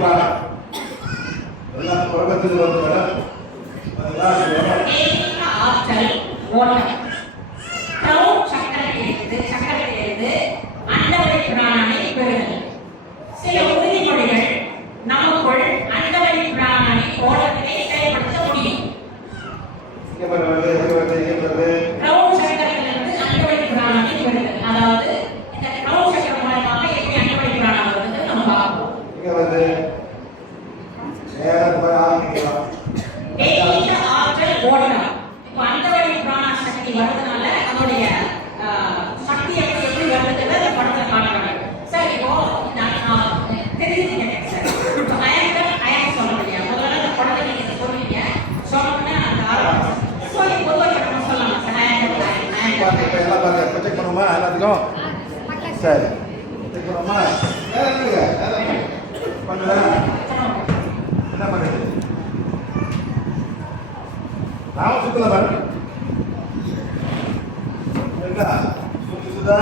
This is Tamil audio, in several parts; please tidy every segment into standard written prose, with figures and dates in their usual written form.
பிராணம் எல்லாம் உலகத்தில் வந்து மேடம் ஆற்றல் ஓட்டம் சக்கரத்திலிருந்து அண்டவழி பிராணனை பெறுதல். சில உறுதிமொழிகள் நமக்குள் அண்டவழி பிராணனை ஓட்டத்திலே செயல்படுத்த முடியும். சக்கரத்திலிருந்து அண்டவழி பிராணனை பெறுதல், அதாவது இந்த கிரௌ சக்கரம் மூலமாக எப்படி அண்டவழி பிராணம் வருது நம்ம பார்ப்போம். ஆற்றல் ஓட்டம். இப்போ அண்டவழி பிராண சக்தி வருதுனால அதோடைய சக்தி எப்படி வருதுங்கிறத அந்த படத்துல காட்டுறாங்க. சார் இப்போ தெரிஞ்சுக்கங்க சார். இப்போ அயன் சொல்ல முடியாது. முதல்ல அந்த படத்துல நீங்க சொல்லுவீங்க, சொன்னோம்னா அந்த சொல்லி பொதுவாக படம் சொல்லலாம் சார். எல்லாம் பாருங்க, ப்ரொஜெக்ட் பண்ணுமா எல்லாத்துக்கும்? சரி, ப்ரொஜெக்ட் பண்ணுமா? என்ன பண்ணுறது? நான் சுத்தல பாருங்க சுத்தா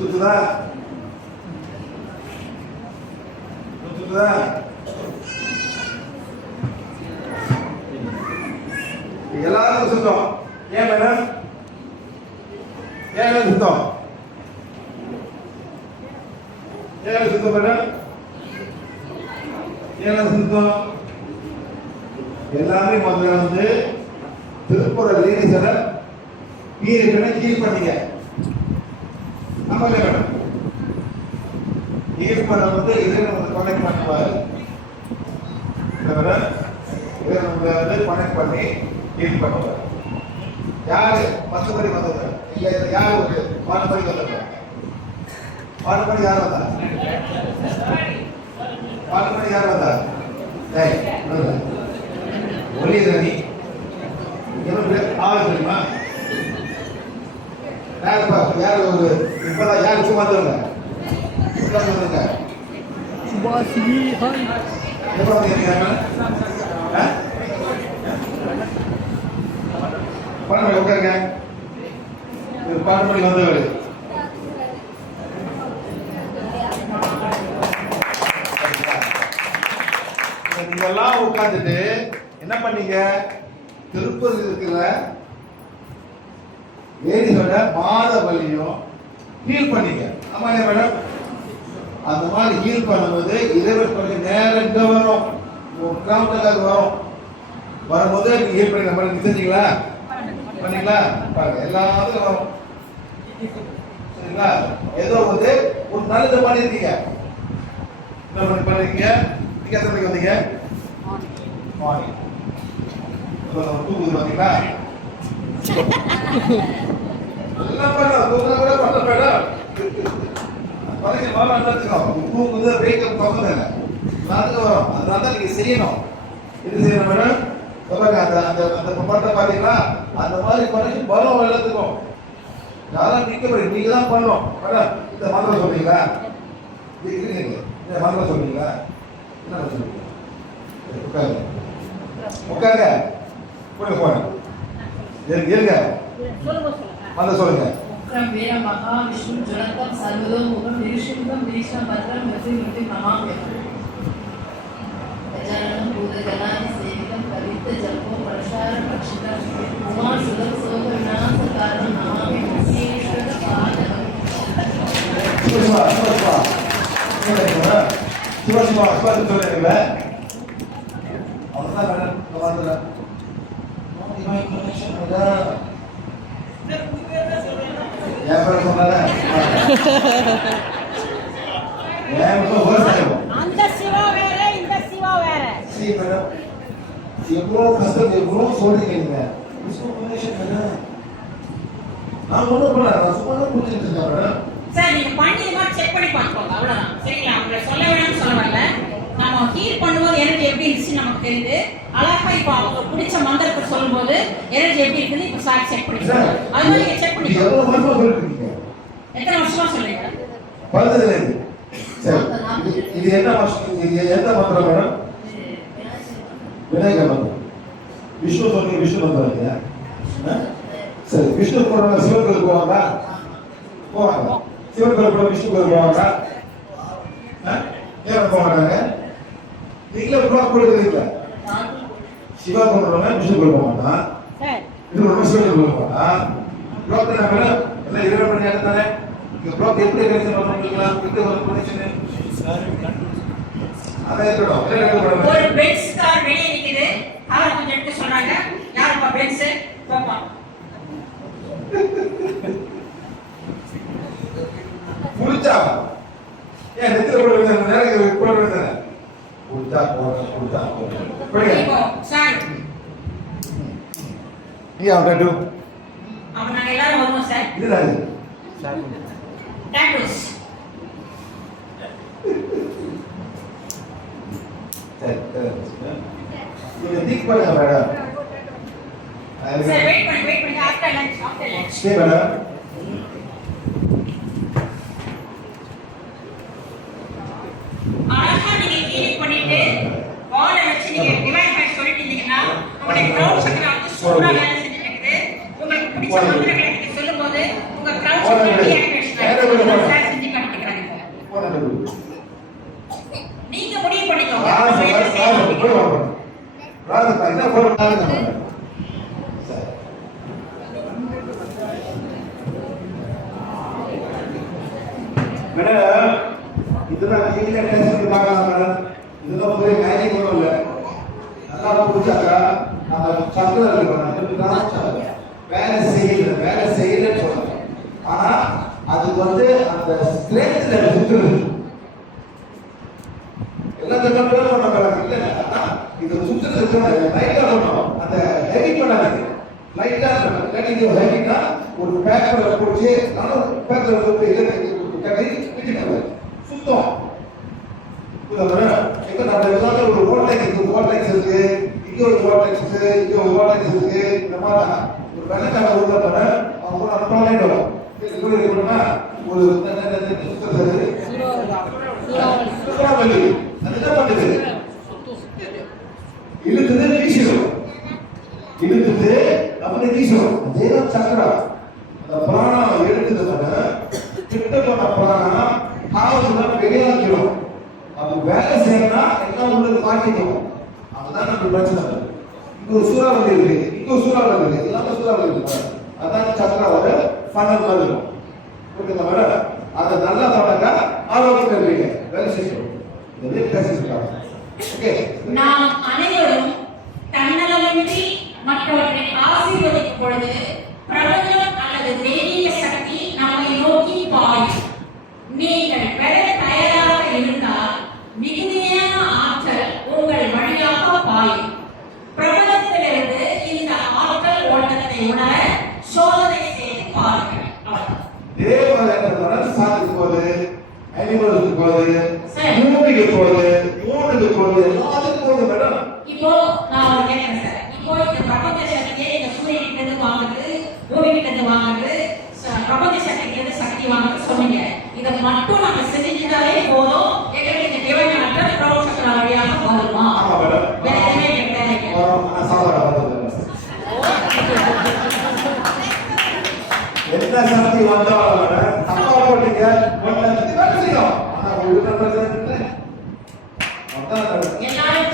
சுத்துதா சுத்துதா எல்லாருக்கும் சுத்தம். ஏன் மேடம்? ஏன் சுத்தம்? ஏன் சுத்தம் மேடம்? ஏன் சுத்தம்? எல்லாமே முதல்ல வந்து திருப்புற லீனிசரை கீழ் பண்ணீங்க. ஆமாங்க மேடம், கீழ் பண்ண வந்து இதில் வந்து கனெக்ட் பண்ணுவார். இதில் வந்து கனெக்ட் பண்ணி கீழ் பண்ணுவார். யாரு மற்றபடி வந்தது இல்லை, யார் ஒரு பாடுபடி வந்தது? பாடுபடி யார் வந்தார்? பாடுபடி யார் வந்தார்? ஒளிதனி ஆள் தெரியுமா? யார் ஒரு இப்பதான் யார் சும்மா வந்துருங்க பாடுபடி உட்காருங்க. பாடுபடி வந்தவர் நீங்கெல்லாம் உட்காந்துட்டு என்ன பண்ணீங்க? திருப்பதி இருக்கிற லேடிஸோட மாத வலியும் ஹீல் பண்ணீங்க. ஆமா மேடம், அந்த மாதிரி ஹீல் பண்ணும்போது இறைவன் கொஞ்சம் நேரம் வரும், வரும். வரும்போது நீங்க ஹீல் பண்ணி நம்ம செஞ்சீங்களா? பண்ணீங்களா? பாருங்க, எல்லாத்துக்கும் வரும். சரிங்களா? ஏதோ வந்து ஒரு நல்லது பண்ணிருக்கீங்க. என்ன பண்ணிருக்கீங்க? நீங்க எத்தனை மணிக்கு வந்தீங்க? மார்னிங். தூங்குது பார்த்தீங்களா? எல்லாம் பண்ணலாம், தூங்குறத கூட பண்ண மேடம். பழைய மாலை எடுத்துக்கணும். தூங்குது பிரேக்கப் பக்கம் இல்லை, எல்லாத்துக்கும் வரும். அதனால தான் நீங்க செய்யணும். இது செய்யணும் மேடம். அந்த அந்த பட்டை பார்த்தீங்களா? அந்த மாதிரி பண்ணி வரும் எல்லாத்துக்கும். யாரும் நிற்க முடியும், நீங்க தான் பண்ணணும். மேடம், இந்த மந்திரம் சொல்றீங்களா? இந்த மந்திரம் சொல்றீங்களா? என்ன சொல்றீங்க? உட்காருங்க, உட்காருங்க, போடுங்க, போங்க, இருங்க, வந்து சொல்லுங்க. வீர மகா விஷ்ணு ஜலதம் சர்வதோ முகம் நிருஷிங்கம் நிரீஷம் பத்ரம் மிருதி மிருதி நமாமி கஜானனம் பூதகணாதி சேவிதம் கவித்த ஜல்போ பிரசார பக்ஷிதம் உமா சுதம் சோக விநாச காரணம் நமாமி முக்தீஸ்வர பாதகம். சிவசிவா சொல்லுங்க. அவர்தான் மேடம் கமாண்டர். அந்த சிவா வேற, இந்த சிவா வேற. சரி மேடம், எவ்வளவு கஷ்டம், எவ்வளவு சொல்றீங்க. நான் ஒன்றும் பண்ணல, நான் சும்மா தான் புரிஞ்சுட்டு இருக்கேன் மேடம். சார் நீங்க பண்ணி இந்த மாதிரி செக் பண்ணி பார்த்துக்கோங்க, அவ்வளவுதான். சரிங்களா? உங்களை சொல்ல வேணும்னு சொல்ல வரல. நம்ம ஹீல் பண்ணும்போது எனர்ஜி எப்படி இருந்துச்சு நமக்கு தெரியுது. அழகா இப்போ அவங்க பிடிச்ச மந்திரத்தை சொல்லும்போது எனர்ஜி எப்படி இருக்குன்னு இப்போ சார் செக் பண்ணிக்கலாம். அது மாதிரி நீங்க செக் பண்ணிக்கோங்க. எவ்வளவு வருஷமா சொல்லிருக்கீங்க? எத்தனை வருஷமா சொல்றீங்க? 15 சரி, இது என்ன வருஷம்? இது எந்த மந்திரம் மேடம்? விநாயகர் மந்திரம். விஷ்ணு சொன்னீங்க, விஷ்ணு மந்திரம் இல்லையா? சரி, விஷ்ணு போடுறாங்க, சிவன் கோயிலுக்கு போவாங்க. போவாங்க. சிவன் கோயில் கூட விஷ்ணு கோயில் போவாங்க. ஏன் போக மாட்டாங்க? நீங்களே பிளாக் கொடுக்குறீங்களா? சிவா கொண்டுறவங்க விஷ்ணு கோயில் போக மாட்டான். இது ஒரு சிவன் கோயில் போக மாட்டான். பிளாக் நம்ம எல்லாம் 20 மணி நேரம் தானே. இந்த பிளாக் எப்படி கனெக்ஷன் பண்ணுவீங்களா? கிட்ட ஒரு கனெக்ஷன் அதான் இருக்கணும். ஒரு பென்ஸ் கார் வெளியே நிக்குது. அவரை கொஞ்சம் எடுத்து சொல்றாங்க. யாருப்பா பென்ஸ்? பாப்பா. புடிச்சா ஏன் நெத்தில போட வேண்டிய நேரம் போட வேண்டியது புடிச்சா புடிச்சா இப்போ சார் நீ அவன் அப்ப நாங்க எல்லாரும் வருவோம் சார். இதுதான் டாட்டூஸ். சரி நீங்க திங்க் பண்ணுங்க மேடம். சார் வெயிட் பண்ணி ஆஃப்டர் லஞ்ச். Stay madam. அழகா நீங்க ஹீலிங் பண்ணிட்டு பாலை வச்சு நீங்க டிவைன் ஃபைட் சொல்லிட்டு இருந்தீங்கன்னா உங்களுடைய கிரவுண்ட் சக்கரம் வந்து சூப்பரா வேலை செஞ்சுட்டு இருக்குது. உங்களுக்கு பிடிச்ச மந்திரங்களை நீங்க சொல்லும்போது உங்க கிரவுண்ட் சக்கரம் ரீஆக்டிவேஷன் ஆகும். சார் செஞ்சு காட்டிக்கிறாங்க. நீங்க முடிவு பண்ணிக்கோங்க. மேடம் இதெல்லாம் நீங்களே டெஸ்ட் பண்ணி பார்க்கலாம் மேடம். இதெல்லாம் ஒரு மேஜிக் ஒன்றும் இல்லை. நல்லா பிடிச்சாக்கா நம்ம சக்கரம் இருக்கு வேலை செய்யலன்னு சொல்றாங்க. ஆனா அதுக்கு வந்து அந்த ஸ்ட்ரென்த்ல சுற்றுது எல்லாத்தையும் பேர் பண்ண மேடம். இல்லை இது சுற்றுறது லைட்டா பண்ணணும். அந்த ஹெவி பண்ணாது லைட்டா நீங்க ஹெவினா ஒரு பேப்பரை பிடிச்சி நானும் பேப்பரை போட்டு கட்டி பிடிச்சிட்டு சுத்தம். இப்ப நம்ம எல்லாமே ஒரு ஓட்டெக்ஸ் இருக்கு, இங்க ஒரு ஓட்டெக்ஸ் இருக்கு, இங்க ஒரு ஓட்டெக்ஸ் இருக்கு. இந்த மாதிரி ஒரு வெள்ளக்கார ஊர்ல போன அவங்க கூட நம்ம விளையாடுவோம். ஒரு என்ன பண்ணுது இழுத்துது வீசிடும். இழுத்துது அப்படி வீசிடும். அதேதான் சக்கரா. அந்த பிராணம் எடுத்ததுனால கிட்ட போன பிராணம் ஆவதுதான் வெளியாக்கிடும். அது வேலை செய்யணும்னா என்ன உள்ளது மாட்டிக்கும். அதுதான் நம்ம பிரச்சனை. இங்க ஒரு சூறாவளி இருக்கு, இங்க ஒரு சூறாவளி இருக்கு, எல்லாமே சூறாவளி இருக்கு. அதான் சக்கராவோட ஃபனல் மாதிரி இருக்கும். ஓகேங்களா மேடம்? அதை நல்லா பண்ணாக்கா ஆரோக்கியம் இருப்பீங்க. வேலை செய்யணும். நாம் அனைவரும் தன்னலமின்றி மற்றவர்களை ஆசீர்வதிக்கும் பொழுது பிரபஞ்சம் அல்லது தெய்வீக சக்தி நம்மை நோக்கி பாயும். நீங்கள் பெற தயாராக இருந்தால் மிகுதியான ஆற்றல் உங்கள் வழியாக பாயும். பிரபஞ்சத்திலிருந்து இந்த ஆற்றல் ஓட்டத்தை உணர சோதனை செய்து பாருங்கள். சாதிக்கு போது அனிமலுக்கு போது மூணுக்கு போது எல்லாத்துக்கும் போது மேடம். இப்போ நான் ஒரு கேட்கிறேன் சார். இப்போ இந்த பிரபஞ்ச சக்தியை இந்த சூரியன் கிட்ட இருந்து வாங்குது, பூமி கிட்ட இருந்து வாங்குது, பிரபஞ்ச சக்திக்கு இருந்து சக்தி வாங்குது சொன்னீங்க. இதை மட்டும் நம்ம செஞ்சுட்டாலே போதும். எங்களுக்கு இந்த டிவைன் ஆற்றல் பிரபஞ்ச சக்தி வழியாக வருமா? ஆமா மேடம். வேற எதுவுமே எனக்கு தேவையில்லை. என்ன சக்தி வந்தாலும் மேடம் அப்பா போட்டீங்க ஒன்னு வேலை செய்யும். ஆனா ஒரு பிரச்சனை இல்லை. எல்லாரும்